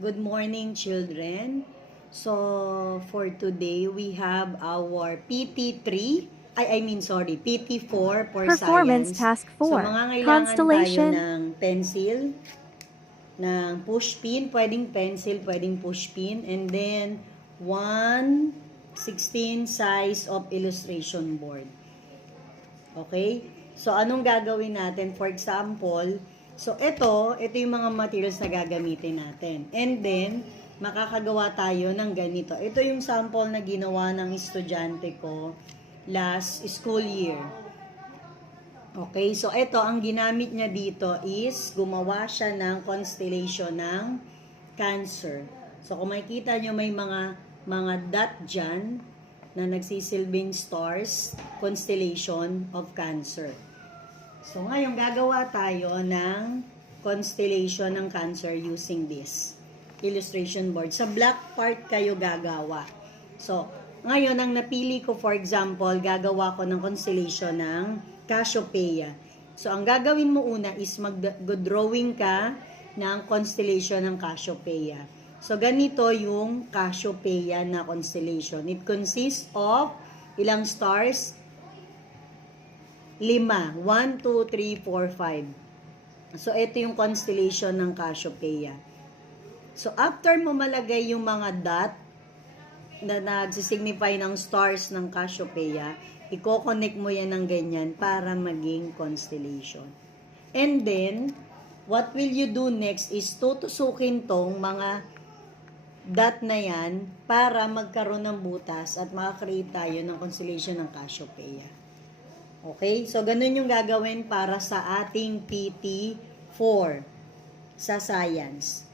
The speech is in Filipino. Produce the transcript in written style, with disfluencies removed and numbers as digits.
Good morning, children. So, for today, we have our PT3, PT4 for Performance science. Task So, 4, mangangailangan tayo Constellation. ng pencil, ng pushpin, pwedeng pencil, pwedeng pushpin, and then 1/16 size of illustration board. Okay? So, anong gagawin natin? For example, so ito yung mga materials na gagamitin natin. And then, makakagawa tayo ng ganito. Ito yung sample na ginawa ng estudyante ko last school year. Okay, so ito, ang ginamit niya dito is gumawa siya ng constellation ng Cancer. So, kung makikita nyo, may mga dot dyan na nagsisilbing stars, constellation of Cancer. So, ngayon, gagawa tayo ng constellation ng Cancer using this illustration board. Sa black part kayo gagawa. So, ngayon, ang napili ko, for example, gagawa ko ng constellation ng Cassiopeia. So, ang gagawin mo una is mag-drawing ka ng constellation ng Cassiopeia. So, ganito yung Cassiopeia na constellation. It consists of ilang stars? 5. 1, 2, 3, 4, 5. So, ito yung constellation ng Cassiopeia. So, after mo malagay yung mga dot na nagsisignify ng stars ng Cassiopeia, i-connect mo yan ng ganyan para maging constellation. And then, what will you do next is tutusukin tong mga dot na yan para magkaroon ng butas at makakreate tayo ng constellation ng Cassiopeia. Okay? So, ganun yung gagawin para sa ating PT4 sa science.